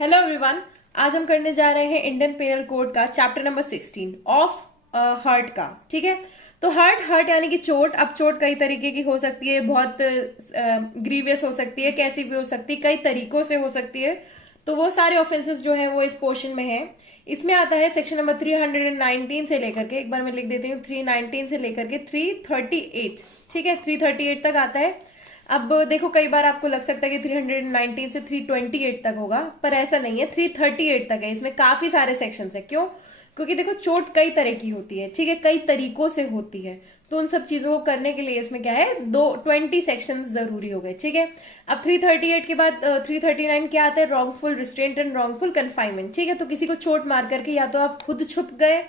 Hello everyone. आज हम करने जा रहे हैं इंडियन पेनल कोड का चैप्टर नंबर 16 ऑफ हर्ट का। ठीक है, तो हर्ट हर्ट यानी कि चोट। अब चोट कई तरीके की हो सकती है, बहुत ग्रीवियस हो सकती है, कैसी भी हो सकती है, कई तरीकों से हो सकती है। तो वो सारे ऑफेंसेस जो है वो इस पोर्शन में है। इसमें आता है सेक्शन नंबर 319 से लेकर के, एक बार मैं लिख देती हूँ, 319 से लेकर के 338। ठीक है, 338 तक आता है। अब देखो, कई बार आपको लग सकता है कि 319 से 328 तक होगा, पर ऐसा नहीं है, 338 तक है। इसमें काफी सारे सेक्शन है। क्यों? क्योंकि देखो, चोट कई तरह की होती है, ठीक है, कई तरीकों से होती है। तो उन सब चीजों को करने के लिए इसमें क्या है, 20 सेक्शन जरूरी हो गए। ठीक है, अब 338 के बाद 339 क्या आता है, wrongful restraint and wrongful confinement. ठीक है, तो किसी को चोट मार करके या तो आप खुद छुप गए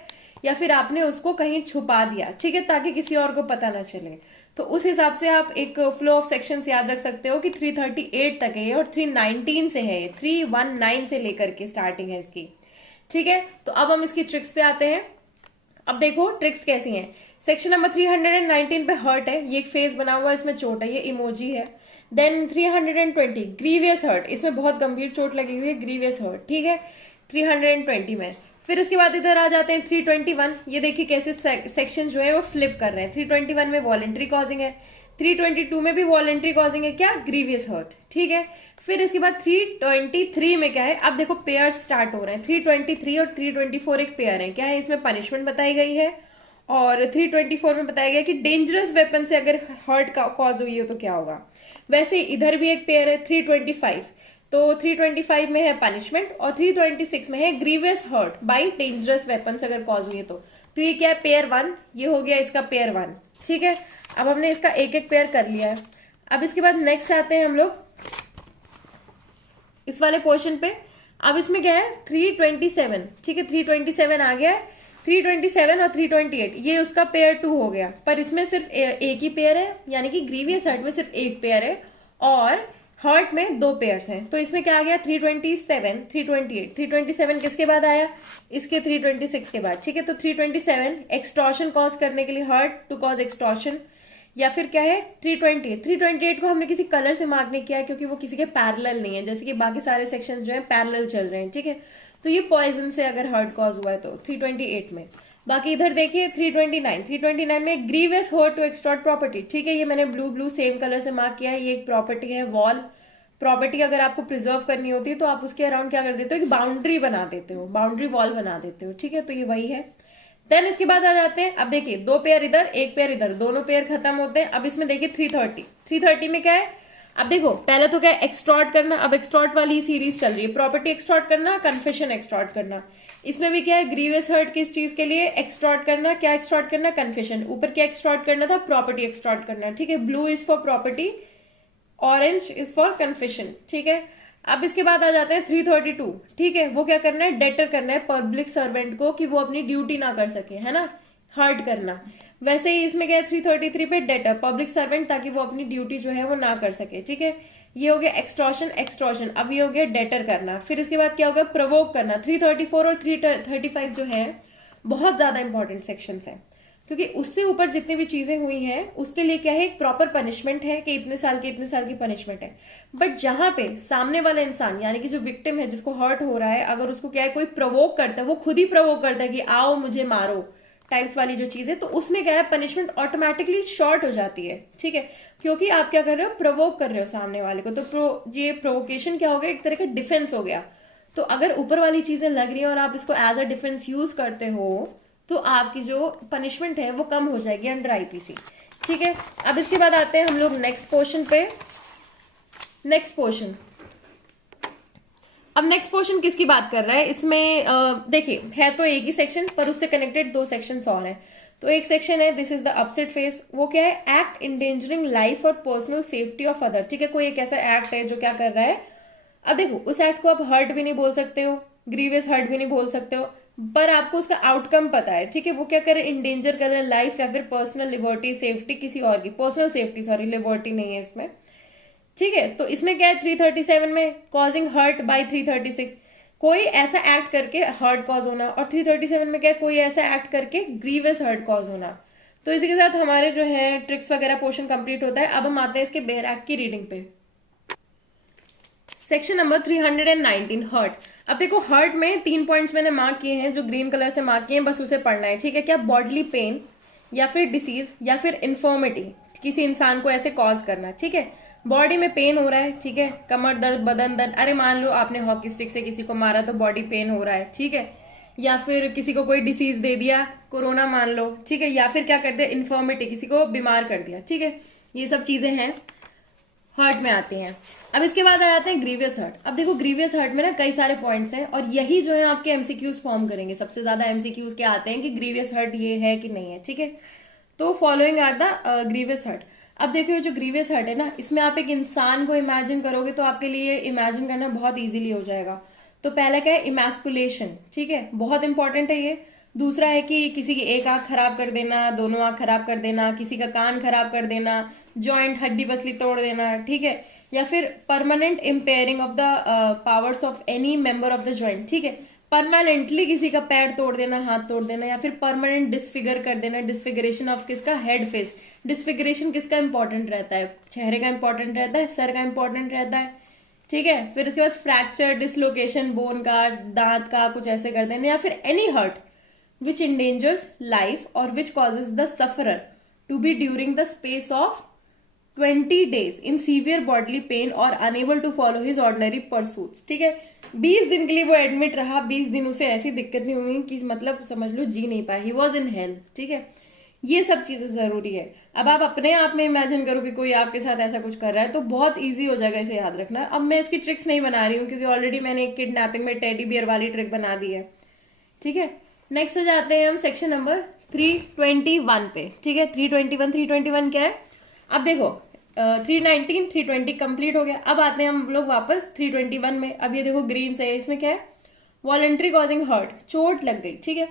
या फिर आपने उसको कहीं छुपा दिया, ठीक है, ताकि किसी और को पता ना चले। तो उस हिसाब से आप एक फ्लो ऑफ सेक्शंस याद रख सकते हो कि 338 तक है और 319 से है, 319 से लेकर के स्टार्टिंग है इसकी। ठीक है, तो अब हम इसकी ट्रिक्स पे आते हैं। अब देखो ट्रिक्स कैसी हैं। सेक्शन नंबर 319 पे हर्ट है, ये एक फेस बना हुआ है, इसमें चोट है, ये इमोजी है। देन 320 ग्रीवियस हर्ट, इसमें बहुत गंभीर चोट लगी हुई है, ग्रीवियस हर्ट। ठीक है, 320 में। फिर इसके बाद इधर आ जाते हैं 321। ये देखिए कैसे सेक्शन जो है वो फ्लिप कर रहे हैं। 321 में वॉलेंट्री कॉजिंग है, 322 में भी वॉलेंट्री कॉजिंग है, क्या, ग्रीवियस हर्ट। ठीक है, फिर इसके बाद 323 में क्या है, अब देखो पेयर स्टार्ट हो रहे हैं। 323 और 324 एक पेयर है, क्या है, इसमें पनिशमेंट बताई गई है। और 324 में बताया गया कि डेंजरस वेपन से अगर हर्ट का कॉज हुई हो तो क्या होगा। वैसे इधर भी एक पेयर है 325। तो 325 में है पनिशमेंट और 326 में है grievous hurt by dangerous weapon अगर कॉज हुई है तो ये क्या है, पेयर 1। ये हो गया इसका पेयर 1। ठीक है, अब हमने इसका एक एक पेयर कर लिया है। अब इसके बाद नेक्स्ट आते हैं हम लोग इस वाले पोर्शन पे। अब इसमें क्या है, 327। ठीक है, 327 आ गया है। 327 और 328 ये उसका पेयर 2 हो गया, पर इसमें सिर्फ एक ही पेयर है, यानी कि ग्रीवियस हर्ट में सिर्फ एक पेयर है और हर्ट में दो पेयर्स हैं। तो इसमें क्या आ गया, 327, 328। 327 किसके बाद आया, इसके 326 के बाद। ठीक है, तो 327 एक्सटॉर्शन कॉज करने के लिए, हर्ट टू कॉज एक्सटॉर्शन। या फिर क्या है 328 को हमने किसी कलर से मार्क नहीं किया है क्योंकि वो किसी के पैरेलल नहीं है, जैसे कि बाकी सारे सेक्शंस जो है पैरेलल चल रहे हैं। ठीक है, तो ये पॉइजन से अगर हर्ट कॉज हुआ है तो 328 में। बाकी इधर देखिए 329 में grievous hurt to extort property. ठीक है, ये मैंने ब्लू सेम कलर से मार्क किया है, ये एक प्रॉपर्टी है, वॉल प्रॉपर्टी। अगर आपको प्रिजर्व करनी होती है तो आप उसके अराउंड क्या कर देते हो, एक बाउंड्री बना देते हो, बाउंड्री वॉल बना देते हो। ठीक है, तो ये वही है। देन इसके बाद आ जाते हैं, अब देखिए दो पेयर इधर एक पेयर इधर, दोनों पेयर खत्म होते हैं। अब इसमें देखिए 330 में क्या है, अब देखो पहले तो क्या है, एक्सटॉर्ट करना। अब एक्सटॉर्ट वाली सीरीज चल रही है, प्रॉपर्टी एक्सटॉर्ट करना, कन्फेशन एक्सटॉर्ट करना। इसमें भी क्या है, ग्रीवियस हर्ट किस चीज के लिए एक्सटॉर्ट करना, क्या एक्सटॉर्ट करना, कन्फेशन। ऊपर क्या एक्सटॉर्ट करना था, प्रॉपर्टी एक्सटॉर्ट करना। ठीक है, blue is for property, orange is for confession. ठीक है, अब इसके बाद आ जाते हैं 332। ठीक है, वो क्या करना है, डेटर करना है पब्लिक सर्वेंट को कि वो अपनी ड्यूटी ना कर सके, है ना, हर्ट करना। वैसे ही इसमें क्या है, 333 पे डेटर पब्लिक सर्वेंट, ताकि वो अपनी ड्यूटी जो है वो ना कर सके। ठीक है, ये हो गया एक्सटॉर्शन। अब ये हो गया डेटर करना। फिर इसके बाद क्या हो गया, प्रोवोक करना। 334 और 335 जो है बहुत ज्यादा इंपॉर्टेंट सेक्शन है, क्योंकि उससे ऊपर जितनी भी चीजें हुई हैं उसके लिए क्या है, एक प्रॉपर पनिशमेंट है कि इतने साल की पनिशमेंट है। बट जहां पे सामने वाला इंसान यानी कि जो विक्टिम है, जिसको हर्ट हो रहा है, अगर उसको क्या है कोई प्रवोक करता है, वो खुद ही प्रवोक करता है कि आओ मुझे मारो टाइप्स वाली जो चीज है, तो उसमें क्या है, पनिशमेंट ऑटोमेटिकली शॉर्ट हो जाती है। ठीक है, क्योंकि आप क्या कर रहे हो, प्रवोक कर रहे हो सामने वाले को। तो ये प्रोवोकेशन क्या हो गया, एक तरह का डिफेंस हो गया। तो अगर ऊपर वाली चीजें लग रही है और आप इसको एज अ डिफेंस यूज करते हो तो आपकी जो पनिशमेंट है वो कम हो जाएगी अंडर आईपीसी। ठीक है, अब इसके बाद आते हैं हम लोग नेक्स्ट पोर्शन पे। नेक्स्ट पोर्शन, अब नेक्स्ट पोर्शन किसकी बात कर रहा है, इसमें देखिए है तो एक ही सेक्शन, पर उससे कनेक्टेड दो सेक्शन और हैं। तो एक सेक्शन है, this is the upset face. वो क्या है, एक्ट इंडेंजरिंग लाइफ और पर्सनल सेफ्टी ऑफ अदर। ठीक है, कोई एक ऐसा एक्ट है जो क्या कर रहा है, अब देखो उस एक्ट को आप हर्ट भी नहीं बोल सकते हो, ग्रीवियस हर्ट भी नहीं बोल सकते हो, पर आपको उसका आउटकम पता है। ठीक है, वो क्या कर रहे हैं, इंडेंजर कर रहे हैं लाइफ या फिर पर्सनल लिबर्टी, सेफ्टी किसी और की, पर्सनल सेफ्टी, सॉरी लिबर्टी नहीं है इसमें। ठीक है, तो इसमें क्या है, 337 में कॉजिंग हर्ट बाय 336, कोई ऐसा एक्ट करके हर्ट कॉज होना। और 337 में क्या है, कोई ऐसा एक्ट करके ग्रीवियस हर्ट कॉज होना। तो इसी के साथ हमारे जो है ट्रिक्स वगैरह पोर्शन कंप्लीट होता है। अब हम आते हैं इसके बेयर एक्ट की रीडिंग पे। Section number 319 hurt. अब देखो हर्ट में 3 पॉइंट्स मैंने मार्क किए हैं, जो ग्रीन कलर से मार्क किए हैं, बस उसे पढ़ना है, ठीक है। क्या बॉडली पेन या फिर डिसीज या फिर इन्फॉर्मिटी किसी इंसान को ऐसे कॉज करना, ठीक है। बॉडी में पेन हो रहा है, ठीक है, कमर दर्द, बदन दर्द, अरे मान लो आपने हॉकी स्टिक से किसी को मारा तो बॉडी पेन हो रहा है, ठीक है। या फिर किसी को कोई डिसीज दे दिया, कोरोना मान लो, ठीक है। या फिर क्या करते हैं, इन्फॉर्मिटी, किसी को बीमार कर दिया, ठीक है। ये सब चीजें हैं, हर्ट में आती हैं। अब इसके बाद आ जाते हैं ग्रीवियस हर्ट। अब देखो ग्रीवियस हर्ट में ना कई सारे पॉइंट्स हैं, और यही जो है आपके एमसीक्यूज फॉर्म करेंगे। सबसे ज्यादा एमसीक्यूज क्या आते हैं कि ग्रीवियस हर्ट ये है कि नहीं है, ठीक है। तो following are the grievous hurt. अब देखो जो ग्रीवियस हर्ट है ना, इसमें आप एक इंसान को इमेजिन करोगे तो आपके लिए इमेजिन करना बहुत इजीली हो जाएगा। तो पहला क्या है, इमैस्कुलेशन, ठीक है, बहुत इंपॉर्टेंट है ये। दूसरा है कि किसी की एक आंख खराब कर देना, दोनों आंख खराब कर देना, किसी का कान खराब कर देना, जॉइंट हड्डी पसली तोड़ देना, ठीक है। या फिर permanent impairing of the powers of any member of the joint, ठीक है। परमानेंटली किसी का पैर तोड़ देना, हाथ तोड़ देना, या फिर परमानेंट डिसफिगर कर देना, डिसफिगरेशन ऑफ किसका, हेड फेस। डिसफिगरेशन किसका इंपॉर्टेंट रहता है, चेहरे का इंपॉर्टेंट रहता है, सर का इंपॉर्टेंट रहता है, ठीक है। फिर उसके बाद फ्रैक्चर, डिसलोकेशन बोन का, दांत का, कुछ ऐसे कर देना। या फिर any hurt which endangers life or which causes the sufferer to be during the space of 20 days in severe bodily pain or unable to follow his ordinary pursuits, ठीक है। 20 दिन के लिए वो एडमिट रहा, 20 दिन उसे ऐसी दिक्कत नहीं हुई कि मतलब समझ लो जी नहीं पाया, ही वॉज इन हेल, ठीक है। ये सब चीजें जरूरी है। अब आप अपने आप में इमेजिन करो कि कोई आपके साथ ऐसा कुछ कर रहा है, तो बहुत इजी हो जाएगा इसे याद रखना। अब मैं इसकी ट्रिक्स नहीं बना रही हूँ, क्योंकि ऑलरेडी मैंने एक किडनैपिंग में टेडी बियर वाली ट्रिक बना दी है, ठीक है। नेक्स्ट आ जाते हैं हम सेक्शन नंबर 321 पे, ठीक है। 321 क्या है, अब देखो 319 320 कंप्लीट हो गया। अब आते हैं हम लोग वापस 321 में। अब ये देखो ग्रीन से है, इसमें क्या है, वॉलंटरी कॉजिंग हर्ट, चोट लग गई, ठीक है।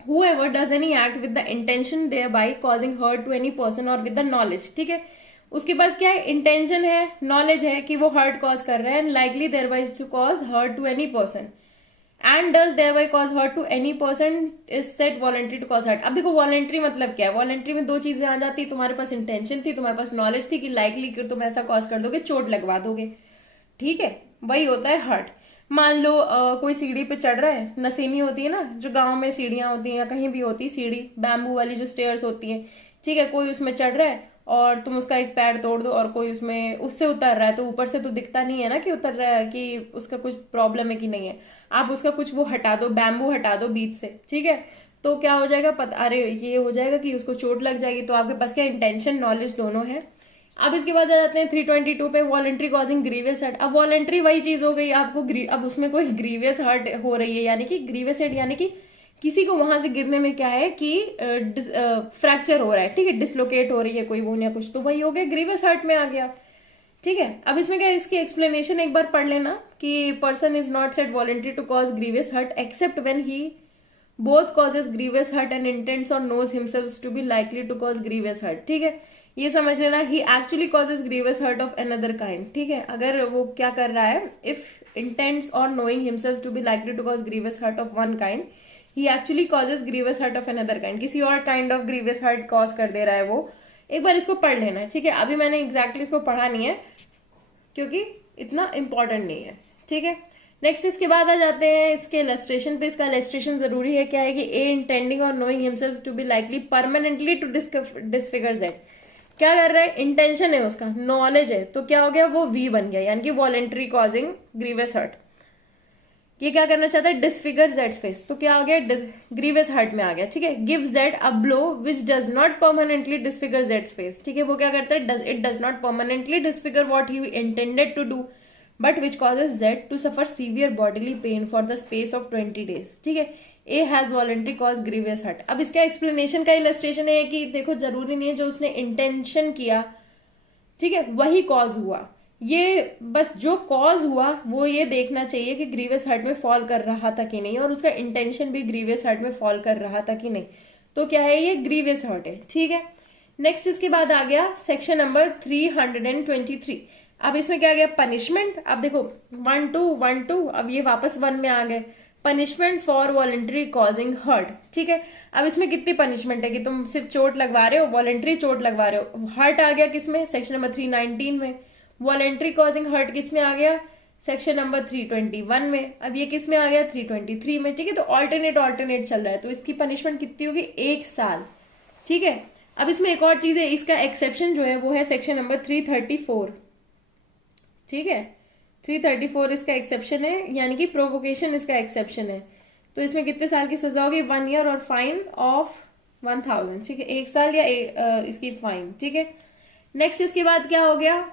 whoever does any act with the intention thereby causing hurt to any person or with the knowledge, ठीक है। उसके पास क्या है, इंटेंशन है, नॉलेज है कि वो हर्ट कॉज कर रहा है, likely thereby to cause hurt to any person and does thereby cause hurt to any person is said voluntary to cause hurt। अब देखो वॉलंटरी मतलब क्या है, वॉलंटरी में दो चीजें आ जाती है, तुम्हारे पास इंटेंशन थी, तुम्हारे पास नॉलेज थी कि लाइकली कि तुम ऐसा कॉज कर दोगे, चोट लगवा दोगे, ठीक है। वही होता है हर्ट। मान लो कोई सीढ़ी पे चढ़ रहा है, नसीनी होती है ना, जो गांव में सीढ़ियां होती हैं या कहीं भी होती है सीढ़ी, बैम्बू वाली जो स्टेयर्स होती हैं, ठीक है। कोई उसमें चढ़ रहा है और तुम उसका एक पैर तोड़ दो, और कोई उसमें उससे उतर रहा है, तो ऊपर से तो दिखता नहीं है ना कि उतर रहा है, कि उसका कुछ प्रॉब्लम है कि नहीं है। आप उसका कुछ वो हटा दो, बैम्बू हटा दो बीच से, ठीक है। तो क्या हो जाएगा, अरे ये हो जाएगा कि उसको चोट लग जाएगी। तो आपके पास क्या इंटेंशन, नॉलेज दोनों है। अब इसके बाद आ जाते हैं 322 पे, वॉलंटरी कॉजिंग ग्रीवियस हर्ट। अब वॉलंटरी वही चीज हो गई आपको, अब उसमें कोई ग्रीवियस हर्ट हो रही है, यानी कि ग्रीवियस हर्ट यानी कि किसी को वहां से गिरने में क्या है कि फ्रैक्चर हो रहा है, ठीक है, डिसलोकेट हो रही है कोई बोन या कुछ, तो वही हो गया, ग्रीवियस हर्ट में आ गया, ठीक है। अब इसमें क्या है, इसकी एक्सप्लेनेशन एक बार पढ़ लेना कि person is not set voluntary to cause grievous hurt except when he both causes grievous hurt and intents और knows himself to be likely to cause grievous hurt, ठीक है। ये समझ लेना, he actually causes grievous hurt of another kind, ठीक है। अगर वो क्या कर रहा है, इफ इंटेंट्स और knowing himself to be likely to cause grievous hurt of one kind, he actually causes grievous hurt of another kind, किसी और kind of grievous hurt cause कर दे रहा है वो। एक बार इसको पढ़ लेना, ठीक है। अभी मैंने एग्जैक्टली इसको पढ़ा नहीं है क्योंकि इतना इंपॉर्टेंट नहीं है, ठीक है। नेक्स्ट इसके बाद आ जाते हैं इसके इलस्ट्रेशन पे। इसका इलस्ट्रेशन जरूरी है, क्या है कि ए इंटेंडिंग और knowing himself to be likely permanently to disfigure Z, क्या कर रहा है, इंटेंशन है उसका, नॉलेज है, तो क्या हो गया, वो वी बन गया, यानी कि वॉलंटरी कॉजिंग ग्रीवियस हर्ट। ये क्या करना चाहता है, डिसफिगर जेड्स फेस, तो क्या हो गया, ग्रीवियस हर्ट में आ गया, ठीक है। Give Z a blow which does not permanently disfigure जेड्स फेस, ठीक है। वो क्या करता है, it does not permanently disfigure what he intended to do but which causes Z to suffer severe bodily pain for the space of 20 days, ठीक है। A has voluntary cause grievous hurt. अब इसका एक्सप्लेनेशन का illustration है कि देखो जरूरी नहीं है जो उसने इंटेंशन किया, ठीक है, वही कॉज हुआ, ये बस जो कॉज हुआ वो ये देखना चाहिए कि ग्रीवियस हर्ट में फॉल कर रहा था कि नहीं, और उसका इंटेंशन भी ग्रीवियस हर्ट में फॉल कर रहा था कि नहीं, तो क्या है, ये ग्रीवियस हर्ट है, ठीक है। नेक्स्ट इसके बाद आ गया सेक्शन नंबर 323। अब इसमें क्या गया, पनिशमेंट। अब देखो 1 2 1 2, अब ये वापस 1 में आ गए, punishment for voluntary causing hurt, ठीक है। अब इसमें कितनी पनिशमेंट है कि तुम सिर्फ चोट लगवा रहे हो, वॉलंटरी चोट लगवा रहे हो। हर्ट आ गया किसमें, सेक्शन नंबर 319 में। वॉलंटरी कॉजिंग हर्ट किसमें आ गया, सेक्शन नंबर 321 में। अब ये किस में आ गया, 323 में। ठीक है, तो ऑल्टरनेट चल रहा है, तो इसकी पनिशमेंट कितनी होगी, 1 साल। ठीक है, अब इसमें एक और चीज है, इसका एक्सेप्शन जो है वो है सेक्शन नंबर 334। ठीक है, 334 इसका एक्सेप्शन है, यानी कि प्रोवोकेशन इसका एक्सेप्शन है। तो इसमें कितने साल की सजा होगी, 1 ईयर और फाइन ऑफ 1000। ठीक है, 1 साल या इसकी फाइन। ठीक है, नेक्स्ट इसके बाद क्या हो गया,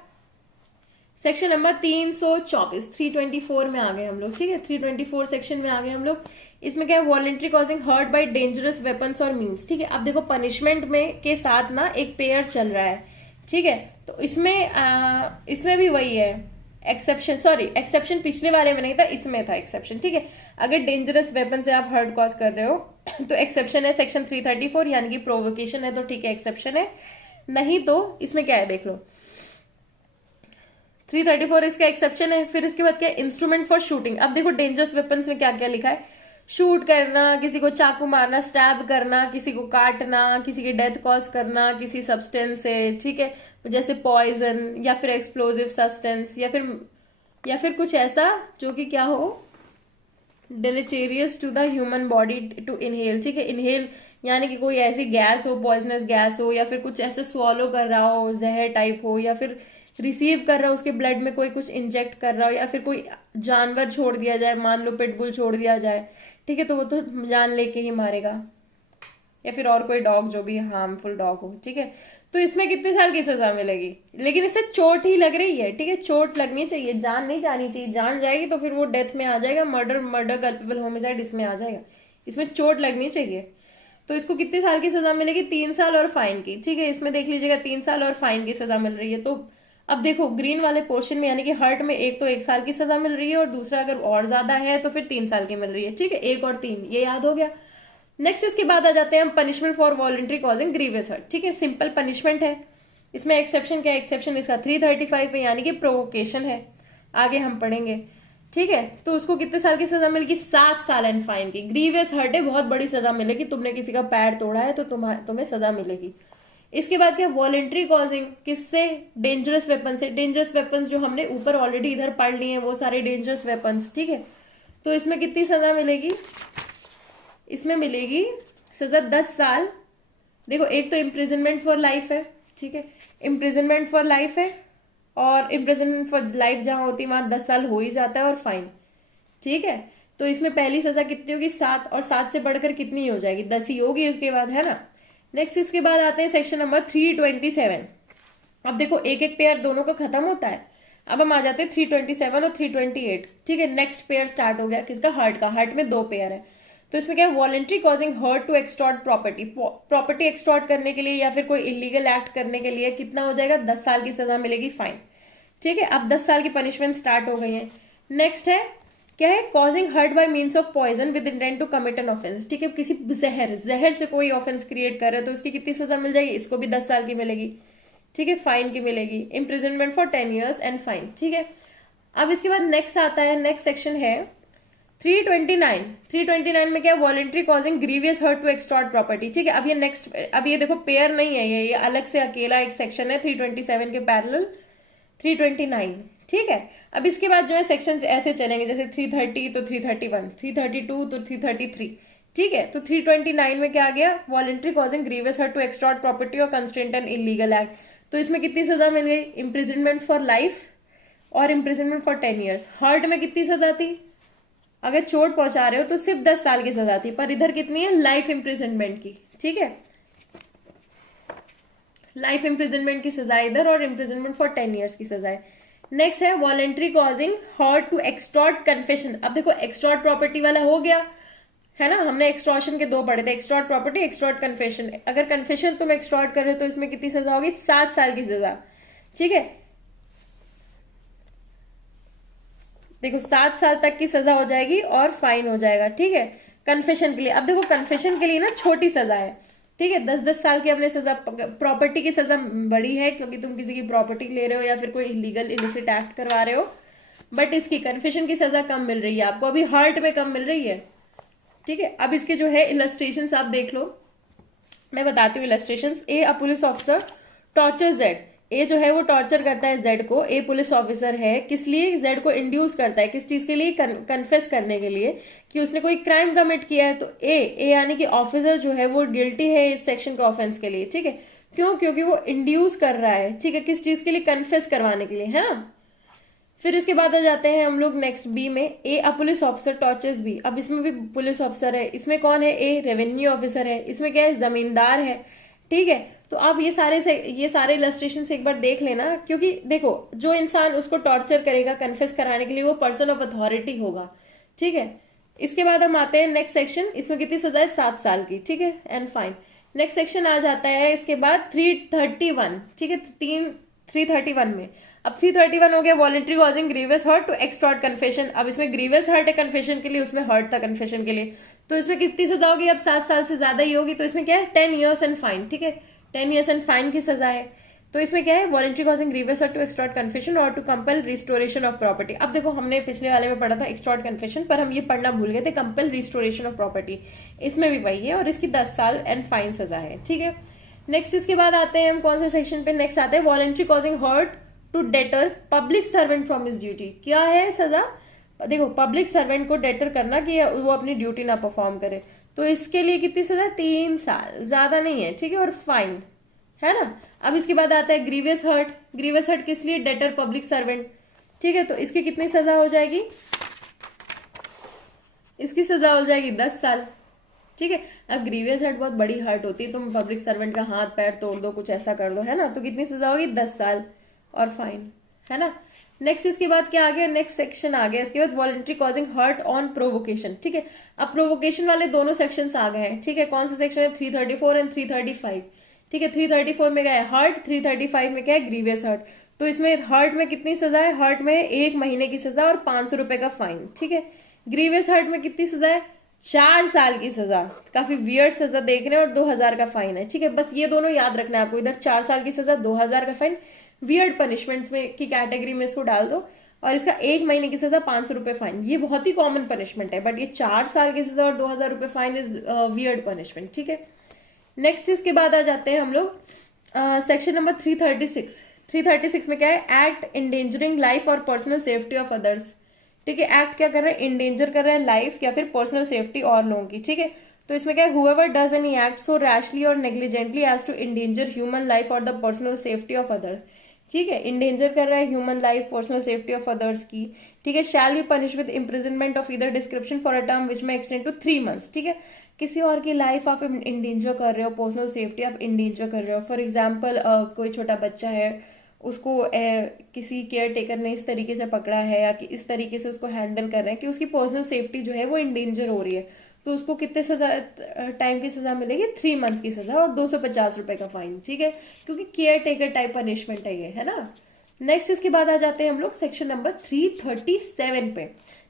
सेक्शन नंबर 324, 324 में आ गए हम लोग। ठीक है, 324 सेक्शन में आ गए हम लोग। इसमें क्या है, voluntary causing hurt by dangerous weapons और मीन्स। ठीक है, अब देखो पनिशमेंट में के साथ ना एक पेयर चल रहा है। ठीक है, तो इसमें भी वही है एक्सेप्शन पिछले वाले में नहीं था, इसमें था एक्सेप्शन। ठीक है, अगर डेंजरस वेपन से आप हर्ट कॉज कर रहे हो तो एक्सेप्शन है सेक्शन 334, यानी कि प्रोवोकेशन है, तो ठीक है एक्सेप्शन है। नहीं तो इसमें क्या है देख लो, 334 इसका एक्सेप्शन है। फिर इसके बाद क्या, इंस्ट्रूमेंट फॉर शूटिंग। अब देखो डेंजरस वेपन्स में क्या क्या लिखा है, शूट करना, किसी को चाकू मारना, स्टैब करना, किसी को काटना, किसी की डेथ कॉज करना किसी सब्सटेंस से। ठीक है, जैसे पॉइजन या फिर एक्सप्लोजिव सब्सटेंस या फिर कुछ ऐसा जो कि क्या हो, deleterious to the human body to inhale. ठीक है, इनहेल यानी कि कोई ऐसी गैस हो, पॉइजनस गैस हो, या फिर कुछ ऐसे स्वॉलो कर रहा हो, जहर टाइप हो, या फिर रिसीव कर रहा हो, उसके ब्लड में कोई कुछ इंजेक्ट कर रहा हो, या फिर कोई जानवर छोड़ दिया जाए, मान लो पिटबुल छोड़ दिया जाए। ठीक है, तो वो तो जान लेके ही मारेगा, या फिर और कोई डॉग जो भी हार्मफुल डॉग हो। ठीक है, तो इसमें कितने साल की सजा मिलेगी, लेकिन इससे चोट ही लग रही है। ठीक है, चोट लगनी चाहिए, जान नहीं जानी चाहिए। जान जाएगी तो फिर वो डेथ में आ जाएगा, मर्डर कल्पेबल होमिसाइड इसमें आ जाएगा। इसमें चोट लगनी चाहिए, तो इसको कितने साल की सजा मिलेगी, 3 साल और फाइन की। ठीक है, इसमें देख लीजिएगा 3 साल और फाइन की सजा मिल रही है। तो अब देखो ग्रीन वाले पोर्शन में यानी कि हर्ट में एक तो 1 साल की सजा मिल रही है, और दूसरा अगर और ज्यादा है तो फिर 3 साल की मिल रही है। ठीक है, 1 और 3 ये याद हो गया। नेक्स्ट इसके बाद आ जाते हैं हम punishment for voluntary causing grievous hurt. ठीक है, सिंपल पनिशमेंट है। इसमें एक्सेप्शन क्या है, एक्सेप्शन इसका 335 है, यानी कि प्रोवोकेशन है। आगे हम पढ़ेंगे। ठीक है, तो उसको कितने साल की सजा मिलेगी, 7 साल एंड फाइन की। ग्रीवियस हर्ट है, बहुत बड़ी सजा मिलेगी, तुमने किसी का पैर तोड़ा है तो तुम्हें सजा मिलेगी। इसके बाद क्या, वॉलेंट्री कॉजिंग किससे, डेंजरस वेपन से। डेंजरस वेपन्स जो हमने ऊपर ऑलरेडी इधर पढ़ लिए हैं वो सारे डेंजरस वेपन्स। ठीक है, तो इसमें कितनी सजा मिलेगी, इसमें मिलेगी सजा 10 साल। देखो एक तो इम्प्रिजनमेंट फॉर लाइफ है। ठीक है, इम्प्रिजनमेंट फॉर लाइफ है, और इम्प्रिजनमेंट फॉर लाइफ जहां होती है वहां 10 साल हो ही जाता है, और फाइन। ठीक है, तो इसमें पहली सजा कितनी होगी, 7, और 7 से बढ़कर कितनी हो जाएगी, 10 ही होगी इसके बाद, है ना। नेक्स्ट इसके बाद आते हैं सेक्शन नंबर 327। अब देखो एक एक पेयर दोनों का खत्म होता है। अब हम आ जाते हैं 327 और 328। ठीक है, नेक्स्ट पेयर स्टार्ट हो गया किसका, हर्ट का। हर्ट में 2 पेयर है, तो इसमें क्या है, voluntary causing hurt to extort property extort करने के लिए या फिर कोई इलीगल एक्ट करने के लिए कितना हो जाएगा, 10 साल की सजा मिलेगी, फाइन। ठीक है, अब 10 साल की पनिशमेंट स्टार्ट हो गई है। नेक्स्ट है क्या है, causing hurt by means of poison with intent to commit an offence. ठीक है, किसी जहर से कोई ऑफेंस क्रिएट कर रहे हैं तो उसकी कितनी सजा मिल जाएगी, इसको भी 10 साल की मिलेगी। ठीक है, फाइन की मिलेगी, imprisonment for 10 years and fine. ठीक है, अब इसके बाद नेक्स्ट आता है, नेक्स्ट सेक्शन है 329। 329 में क्या, voluntary causing grievous hurt to extort property. ठीक है, अब ये नेक्स्ट, अब ये देखो पेयर नहीं है, ये अलग से अकेला एक सेक्शन है 327 के पैरेलल 329। ठीक है, अब इसके बाद जो है सेक्शन ऐसे चलेंगे, जैसे 330 तो 331, 332 तो 333। ठीक है, तो 329 में क्या आ गया, voluntary causing grievous hurt to extort property और कंस्ट्रेंट एंड इलीगल एक्ट। तो इसमें कितनी सजा मिल गई, इम्प्रिजनमेंट फॉर लाइफ और इम्प्रिजनमेंट फॉर 10 years। हर्ट में कितनी सजा थी, अगर चोट पहुंचा रहे हो तो सिर्फ 10 साल की सजा थी, पर इधर कितनी है, लाइफ इम्प्रिजनमेंट की। ठीक है, लाइफ इम्प्रिजनमेंट की सजा इधर, और इम्प्रिजनमेंट फॉर 10 years की सजा है। नेक्स्ट है voluntary causing hurt to extort confession. अब देखो एक्सटॉर्ट प्रॉपर्टी वाला हो गया है ना, हमने एक्सटॉर्शन के 2 पढ़े थे, एक्सटॉर्ट प्रॉपर्टी, एक्सटॉर्ट कन्फेशन। अगर कन्फेशन तुम एक्सटॉर्ट कर रहे हो तो इसमें कितनी सजा होगी, 7 साल की सजा। ठीक है, देखो 7 साल तक की सजा हो जाएगी और फाइन हो जाएगा। ठीक है, कन्फेशन के लिए। अब देखो कन्फेशन के लिए ना छोटी सजा है। ठीक है, 10-10 साल की अपने सजा, प्रॉपर्टी की सजा बड़ी है क्योंकि तुम किसी की प्रॉपर्टी ले रहे हो या फिर कोई इलीगल इलिसिट एक्ट करवा रहे हो, बट इसकी कन्फेशन की सजा कम मिल रही है आपको, अभी हर्ट में कम मिल रही है। ठीक है, अब इसके जो है इलस्ट्रेशन आप देख लो, मैं बताती हूँ इलस्ट्रेशन। ए पुलिस ऑफिसर टॉर्चर जेड, ए जो है वो टॉर्चर करता है जेड को, ए पुलिस ऑफिसर है, किस लिए, जेड को इंड्यूस करता है, किस चीज के लिए, कन्फेस करने के लिए कि उसने कोई क्राइम कमिट किया है। तो ए यानी कि ऑफिसर जो है वो गिल्टी है इस सेक्शन के ऑफेंस के लिए, ठीक है। क्यों? क्योंकि वो इंड्यूस कर रहा है, ठीक है, किस चीज के लिए, कन्फेस करवाने के लिए, है ना। फिर इसके बाद आ जाते हैं हम लोग नेक्स्ट बी में, a uh police officer tortures B. अब इसमें भी पुलिस ऑफिसर है, इसमें कौन है, ए रेवेन्यू ऑफिसर है, इसमें क्या है, जमींदार है, ठीक है। तो आप ये सारे इलस्ट्रेशन से एक बार देख लेना, क्योंकि देखो जो इंसान उसको टॉर्चर करेगा कन्फेस कराने के लिए वो पर्सन ऑफ अथॉरिटी होगा, ठीक है। इसके बाद हम आते हैं नेक्स्ट सेक्शन, इसमें कितनी सजा है, 7 साल की, ठीक है, एंड फाइन। नेक्स्ट सेक्शन आ जाता है इसके बाद 331, ठीक है, 331 में। अब 331 हो गया voluntary causing grievous hurt to extort confession. अब इसमें ग्रीवियस हर्ट है कन्फेशन के लिए, उसमें हर्ट था कन्फेशन के लिए, तो इसमें कितनी सजा होगी, अब 7 साल से ज्यादा ही होगी, तो इसमें क्या है, 10 ईयर्स एंड फाइन, ठीक है, 10 ईयर्स एंड फाइन की सजा है। तो इसमें क्या है, voluntary causing grievous hurt to extort confession और to compel restoration of property. अब देखो हमने पिछले वाले में पढ़ा था एक्सटॉर्ट कन्फेशन, पर हम ये पढ़ना भूल गए थे, कंपल रिस्टोरेशन ऑफ प्रॉपर्टी, इसमें भी वही है और इसकी 10 साल एंड फाइन सजा है, ठीक है। नेक्स्ट इसके बाद आते हैं हम कौन से सेक्शन पे, नेक्स्ट आते हैं voluntary causing hurt to deter public servant from his duty. क्या है सजा, देखो पब्लिक सर्वेंट को डेटर करना कि वो अपनी ड्यूटी ना परफॉर्म करे, तो इसके लिए कितनी सजा, 3 साल, ज्यादा नहीं है, ठीक है, और फाइन, है ना। अब इसके बाद आता है ग्रीवियस हर्ट। ग्रीवियस हर्ट किस लिए, डेटर पब्लिक सर्वेंट, ठीक है, तो इसकी कितनी सजा हो जाएगी, इसकी सजा हो जाएगी 10 साल, ठीक है। अब ग्रीवियस हर्ट बहुत बड़ी हर्ट होती है, तुम पब्लिक सर्वेंट का हाथ पैर तोड़ दो, कुछ ऐसा कर दो, है ना, तो कितनी सजा होगी, 10 साल और फाइन, है ना। नेक्स्ट इसके बाद क्या आ गया, नेक्स्ट सेक्शन आ गया इसके बाद voluntary causing hurt on provocation, ठीक है। अब प्रोवोकेशन वाले दोनों सेक्शंस आ गए हैं, ठीक है। कौन सा सेक्शन है, 334 एंड 335, ठीक है। 334 में क्या है, हर्ट, 335 में क्या है, ग्रीवियस हर्ट। तो इसमें हर्ट में कितनी सजा है, हर्ट में 1 महीने की सजा और 500 रुपए का फाइन, ठीक है। ग्रीवियस हर्ट में कितनी सजा है, 4 साल की सजा, काफी वियर्ड सजा देख रहे हैं, और 2000 का फाइन है, ठीक है। बस ये दोनों याद रखना है आपको, इधर 4 साल की सजा, 2000 का फाइन, वियर्ड पनिशमेंट्स में की कैटेगरी में इसको डाल दो, और इसका 1 महीने की सजा, 500 रुपए फाइन। ये बहुत ही कॉमन पनिशमेंट है, बट ये 4 साल की सजा और 2000 रुपए फाइन इज वियर्ड पनिशमेंट, ठीक है। नेक्स्ट इसके बाद आ जाते हैं हम लोग सेक्शन नंबर 336। 336 में क्या है, एक्ट इंडेंजरिंग लाइफ और पर्सनल सेफ्टी ऑफ अदर्स, ठीक है। एक्ट क्या कर रहे हैं, इंडेंजर कर रहे हैं लाइफ या फिर पर्सनल सेफ्टी और लोगों की, ठीक है। तो इसमें क्या है, whoever does any act so rashly or negligently as to endanger human life or the personal safety of others, ठीक है, इंडेंजर कर रहा है human life, personal safety of others की, ठीक है, shall be punish with imprisonment of either description for a term which में extend to 3 months, ठीक है। किसी और की लाइफ आप इंडेंजर कर रहे हो, पर्सनल सेफ्टी आप इंडेंजर कर रहे हो, फॉर एग्जाम्पल कोई छोटा बच्चा है, उसको किसी केयर टेकर ने इस तरीके से पकड़ा है या कि इस तरीके से उसको हैंडल कर रहे हैं कि उसकी पर्सनल सेफ्टी जो है वो इंडेंजर हो रही है, तो उसको कितने सजा, टाइम की सजा मिलेगी, 3 months की सजा और 250 रुपए का फाइन, ठीक है, क्योंकि केयर टेकर टाइप पनिशमेंट है ये, है ना। नेक्स्ट इसके बाद आ जाते हैं हम लोग सेक्शन नंबर 337 पे।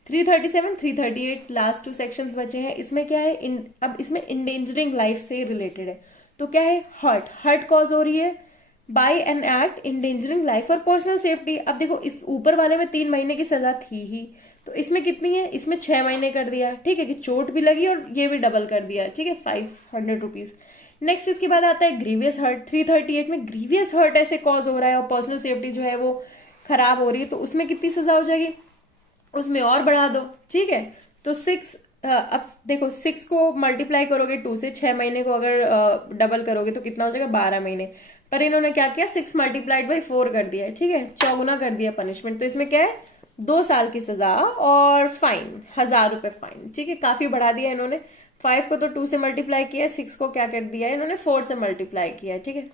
337, 338 लास्ट 2 सेक्शंस बचे हैं। इसमें क्या है, अब इसमें इंडेंजरिंग लाइफ से रिलेटेड है, तो क्या है, हर्ट कॉज हो रही है by an act endangering life और पर्सनल सेफ्टी। अब देखो इस ऊपर वाले में 3 महीने की सजा थी ही, तो इसमें कितनी है, इसमें 6 महीने कर दिया, ठीक है, कि चोट भी लगी और ये भी डबल कर दिया, ठीक है, 500 रुपीज। नेक्स्ट इसके बाद आता है ग्रीवियस हर्ट। 338 में ग्रीवियस हर्ट ऐसे कॉज हो रहा है और पर्सनल सेफ्टी जो है वो खराब हो रही है, तो उसमें कितनी सजा हो जाएगी, उसमें और बढ़ा दो, ठीक है। तो 6, अब देखो 6 को मल्टीप्लाई करोगे 2 से, 6 महीने को अगर डबल करोगे तो कितना हो जाएगा, 12 महीने। पर इन्होंने क्या किया, 6 मल्टीप्लाइड बाई 4 कर दिया है, ठीक है, 4 कर दिया पनिशमेंट। तो इसमें क्या है, 2 साल की सजा और फाइन, 1000 रुपए फाइन, ठीक है, काफी बढ़ा दिया इन्होंने। 5 को तो 2 से मल्टीप्लाई किया, 6 को क्या कर दिया है इन्होंने, 4 से मल्टीप्लाई किया, ठीक है,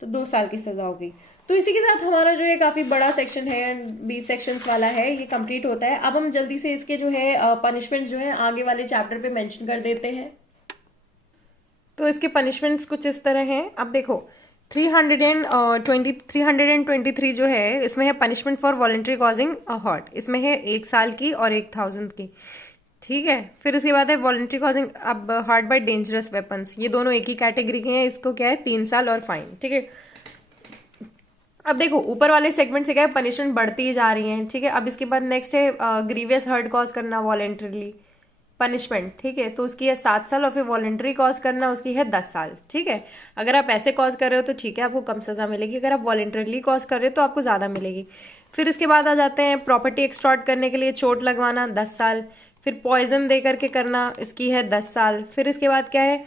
तो 2 साल की सजा हो गई। तो इसी के साथ हमारा जो ये काफी बड़ा सेक्शन है, 20 सेक्शंस वाला है, ये कंप्लीट होता है। अब हम जल्दी से इसके जो है पनिशमेंट जो है आगे वाले चैप्टर पे मेंशन कर देते हैं। तो इसके पनिशमेंट्स कुछ इस तरह हैं। अब देखो 323 जो है इसमें है punishment for voluntary causing a hurt, इसमें है 1 साल की और 1000 की, ठीक है। फिर उसके बाद है वॉलंटरी कॉजिंग अब हर्ट बाय डेंजरस वेपन्स, ये दोनों एक ही कैटेगरी के हैं, इसको क्या है 3 साल और फाइन, ठीक है। अब देखो ऊपर वाले सेगमेंट से क्या है, पनिशमेंट बढ़ती ही जा रही है, ठीक है। अब इसके बाद नेक्स्ट है ग्रीवियस हर्ट कॉज करना वॉलेंटरली, पनिशमेंट, ठीक है, तो उसकी है 7 साल, और फिर वॉलेंट्री कॉज करना उसकी है 10 साल, ठीक है। अगर आप ऐसे कॉज कर रहे हो तो ठीक है, आपको कम सजा मिलेगी, अगर आप वॉलेंटरली कॉज कर रहे हो तो आपको ज़्यादा मिलेगी। फिर इसके बाद आ जाते हैं प्रॉपर्टी एक्सटॉर्ट करने के लिए चोट लगवाना 10 साल, फिर पॉइजन दे करके करना, इसकी है 10 साल। फिर इसके बाद क्या है,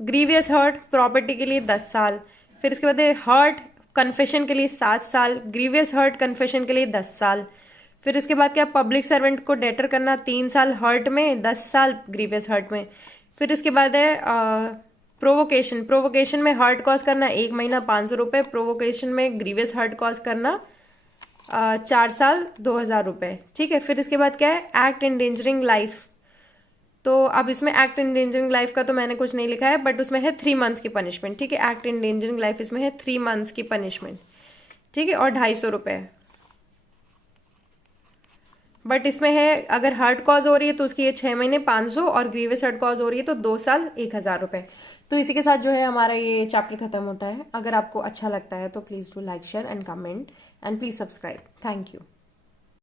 ग्रीवियस हर्ट प्रॉपर्टी के लिए 10 साल। फिर इसके बाद हर्ट कन्फेशन के लिए 7 साल, ग्रीवियस हर्ट कन्फेशन के लिए 10 साल। फिर इसके बाद क्या, पब्लिक सर्वेंट को डेटर करना 3 साल हर्ट में, 10 साल ग्रीवियस हर्ट में। फिर इसके बाद है प्रोवोकेशन, प्रोवोकेशन में हर्ट कॉज करना 1 महीना 500 रुपये, प्रोवोकेशन में ग्रीवियस हर्ट कॉज करना 4 साल 2000 रुपये, ठीक है। फिर इसके बाद क्या है, एक्ट एंडेंजरिंग लाइफ, तो अब इसमें एक्ट एंडेंजरिंग लाइफ का तो मैंने कुछ नहीं लिखा है, बट उसमें है 3 मंथ्स की पनिशमेंट, ठीक है। एक्ट एंडेंजरिंग लाइफ इसमें है 3 मंथ्स की पनिशमेंट, ठीक है, और 250 रुपये। बट इसमें है अगर हर्ट कॉज हो रही है तो उसकी ये 6 महीने 500, और ग्रीवियस हर्ट कॉज हो रही है तो 2 साल 1000 रुपये। तो इसी के साथ जो है हमारा ये चैप्टर खत्म होता है। अगर आपको अच्छा लगता है तो please do like share and comment and please subscribe. Thank you.